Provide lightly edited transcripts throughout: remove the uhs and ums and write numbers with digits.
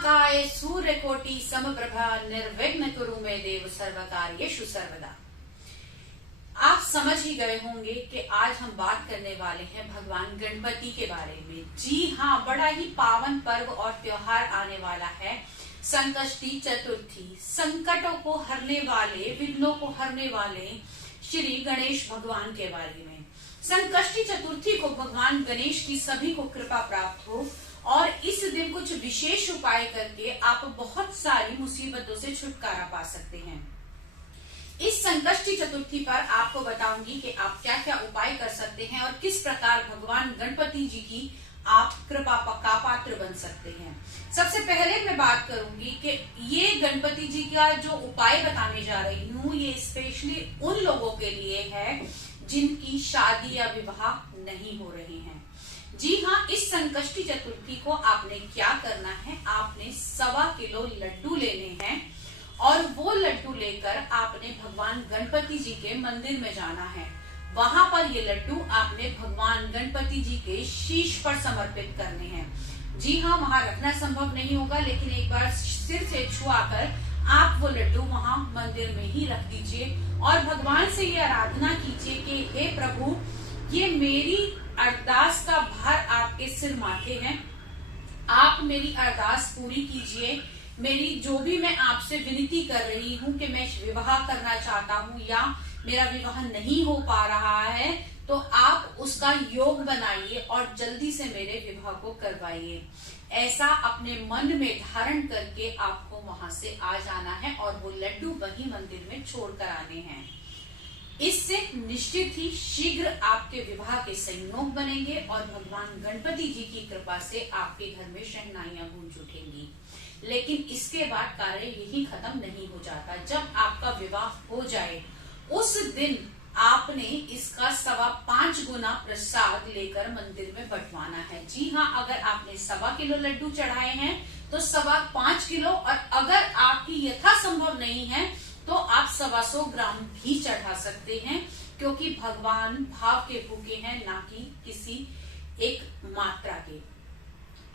महाकाय सूर्यकोटि समप्रभा निर्विघ्न कुरु मे देव सर्वकार्येषु सर्वदा। आप समझ ही गए होंगे कि आज हम बात करने वाले हैं भगवान गणपति के बारे में। जी हाँ, बड़ा ही पावन पर्व और त्योहार आने वाला है संकष्टी चतुर्थी। संकटों को हरने वाले, विघ्नों को हरने वाले श्री गणेश भगवान के बारे में। संकष्टी चतुर्थी को भगवान गणेश की सभी को कृपा प्राप्त हो और इस दिन कुछ विशेष उपाय करके आप बहुत सारी मुसीबतों से छुटकारा पा सकते हैं। इस संकष्टी चतुर्थी पर आपको बताऊंगी कि आप क्या क्या उपाय कर सकते हैं और किस प्रकार भगवान गणपति जी की आप कृपा का पात्र बन सकते हैं। सबसे पहले मैं बात करूंगी कि ये गणपति जी का जो उपाय बताने जा रही हूँ, ये स्पेशली उन लोगों के लिए है जिनकी शादी या विवाह नहीं हो रहे हैं। जी हाँ, इस संकष्टी चतुर्थी को आपने क्या करना है, आपने 1.25 किलो लड्डू लेने हैं और वो लड्डू लेकर आपने भगवान गणपति जी के मंदिर में जाना है। वहां पर ये लड्डू आपने भगवान गणपति जी के शीश पर समर्पित करने हैं। जी हाँ, वहां रखना संभव नहीं होगा, लेकिन एक बार सिर से छुआकर आप वो लड्डू वहां मंदिर में ही रख दीजिए और भगवान से ये आराधना कीजिए कि हे प्रभु, ये मेरी अरदास का भार आपके सिर माथे है, आप मेरी अरदास पूरी कीजिए। मेरी जो भी मैं आपसे विनती कर रही हूँ कि मैं विवाह करना चाहता हूँ या मेरा विवाह नहीं हो पा रहा है, तो आप उसका योग बनाइए और जल्दी से मेरे विवाह को करवाइए। ऐसा अपने मन में धारण करके आपको वहां से आ जाना है और वो लड्डू वही मंदिर में छोड़ कर आने हैं। इससे निश्चित ही शीघ्र आपके विवाह के संयोग बनेंगे और भगवान गणपति जी की कृपा से आपके घर में शहनाइयां गूंज उठेंगी। लेकिन इसके बाद कार्य यही खत्म नहीं हो जाता। जब आपका विवाह हो जाए उस दिन आपने इसका 5.25 गुना प्रसाद लेकर मंदिर में बंटवाना है। जी हाँ, अगर आपने 1.25 किलो लड्डू चढ़ाए हैं तो 5.25 किलो, और अगर आपकी यथासंभव नहीं है तो आप 125 ग्राम भी चढ़ा सकते हैं, क्योंकि भगवान भाव के भूखे हैं, ना कि किसी एक मात्रा के।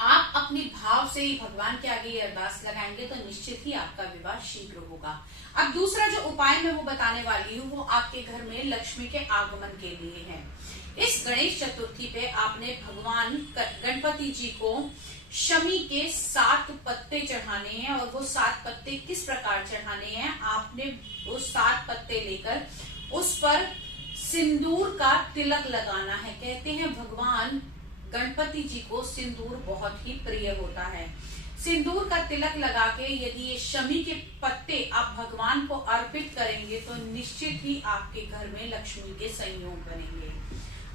आप अपने भाव से ही भगवान के आगे ये अरदास लगाएंगे तो निश्चित ही आपका विवाह शीघ्र होगा। अब दूसरा जो उपाय मैं वो बताने वाली हूँ, वो आपके घर में लक्ष्मी के आगमन के लिए है। इस गणेश चतुर्थी पे आपने भगवान गणपति जी को शमी के 7 पत्ते चढ़ाने हैं और वो 7 पत्ते किस प्रकार चढ़ाने हैं, आपने वो 7 पत्ते लेकर उस पर सिंदूर का तिलक लगाना है। कहते हैं भगवान गणपति जी को सिंदूर बहुत ही प्रिय होता है। सिंदूर का तिलक लगा के यदि ये शमी के पत्ते आप भगवान को अर्पित करेंगे तो निश्चित ही आपके घर में लक्ष्मी के संयोग बनेंगे।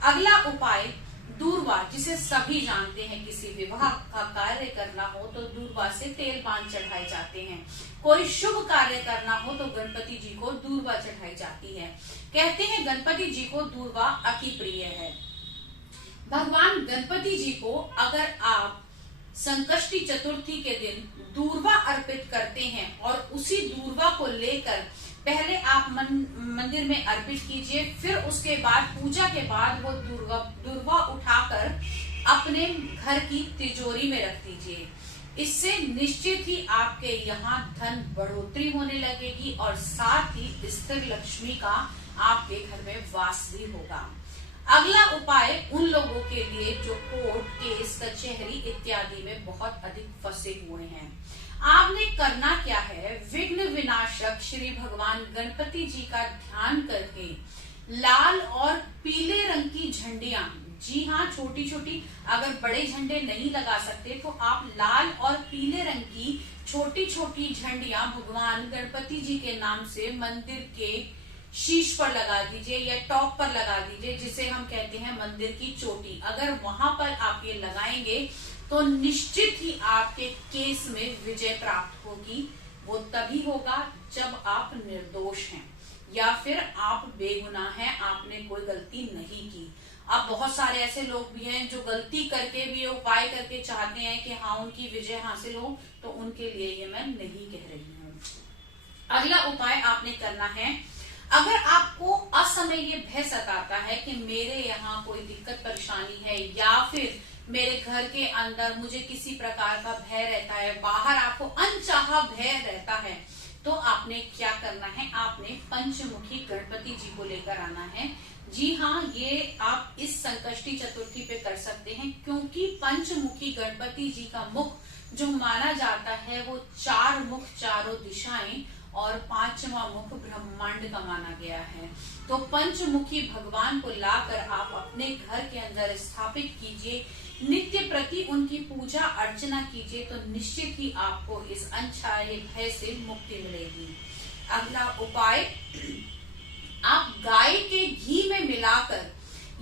अगला उपाय दूर्वा, जिसे सभी जानते हैं, किसी विवाह का कार्य करना हो तो दूर्वा से तेल पान चढ़ाए जाते हैं। कोई शुभ कार्य करना हो तो गणपति जी को दूर्वा चढ़ाई जाती है। कहते हैं गणपति जी को दूर्वा अति प्रिय है। भगवान गणपति जी को अगर आप संकष्टी चतुर्थी के दिन दूर्वा अर्पित करते हैं और उसी दूर्वा को लेकर पहले आप मंदिर में अर्पित कीजिए, फिर उसके बाद पूजा के बाद वो दूर्वा उठाकर अपने घर की तिजोरी में रख दीजिए। इससे निश्चित ही आपके यहाँ धन बढ़ोतरी होने लगेगी और साथ ही स्थिर लक्ष्मी का आपके घर में वास भी होगा। अगला उपाय उन लोगों के लिए जो कोर्ट केस कचहरी इत्यादि में बहुत अधिक फंसे हुए हैं। आपने करना क्या है, विघ्न विनाशक श्री भगवान गणपति जी का ध्यान करके लाल और पीले रंग की झंडियां, जी हाँ, छोटी छोटी, अगर बड़े झंडे नहीं लगा सकते तो आप लाल और पीले रंग की छोटी छोटी झंडियां भगवान गणपति जी के नाम से मंदिर के शीश पर लगा दीजिए या टॉप पर लगा दीजिए, जिसे हम कहते हैं मंदिर की चोटी। अगर वहां पर आप ये लगाएंगे तो निश्चित ही आपके केस में विजय प्राप्त होगी। वो तभी होगा जब आप निर्दोष हैं या फिर आप बेगुनाह हैं, आपने कोई गलती नहीं की। अब बहुत सारे ऐसे लोग भी हैं जो गलती करके भी उपाय करके चाहते हैं कि हाँ उनकी विजय हासिल हो, तो उनके लिए ये मैं नहीं कह रही हूँ। अगला उपाय आपने करना है, अगर आपको असमय ये भय सताता है कि मेरे यहाँ कोई दिक्कत परेशानी है या फिर मेरे घर के अंदर मुझे किसी प्रकार का भय रहता है, बाहर आपको अनचाहा भय रहता है, तो आपने क्या करना है, आपने पंचमुखी गणपति जी को लेकर आना है। जी हाँ, ये आप इस संकष्टी चतुर्थी पे कर सकते हैं, क्योंकि पंचमुखी गणपति जी का मुख जो माना जाता है वो 4 मुख चारों दिशाएं और 5वां मुख ब्रह्मांड का माना गया है। तो पंचमुखी भगवान को लाकर आप अपने घर के अंदर स्थापित कीजिए, नित्य प्रति उनकी पूजा अर्चना कीजिए, तो निश्चित ही आपको इस अनचाहे भय से मुक्ति मिलेगी। अगला उपाय, आप गाय के घी में मिलाकर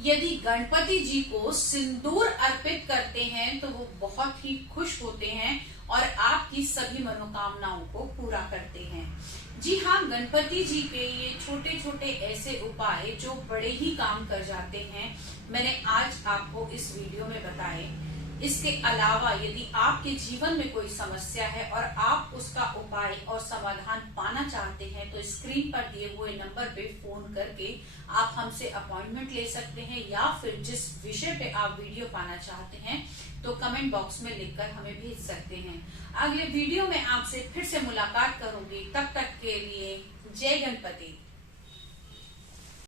यदि गणपति जी को सिंदूर अर्पित करते हैं तो वो बहुत ही खुश होते हैं और आपकी सभी मनोकामनाओं को पूरा करते हैं। जी हाँ, गणपति जी के ये छोटे छोटे ऐसे उपाय जो बड़े ही काम कर जाते हैं, मैंने आज आपको इस वीडियो में बताए। इसके अलावा यदि आपके जीवन में कोई समस्या है और आप उसका उपाय और समाधान पाना चाहते हैं, तो स्क्रीन पर दिए हुए नंबर पे फोन करके आप हमसे अपॉइंटमेंट ले सकते हैं, या फिर जिस विषय पे आप वीडियो पाना चाहते हैं तो कमेंट बॉक्स में लिखकर हमें भेज सकते हैं। अगले वीडियो में आपसे फिर से मुलाकात करूंगी, तब तक के लिए जय गणपति।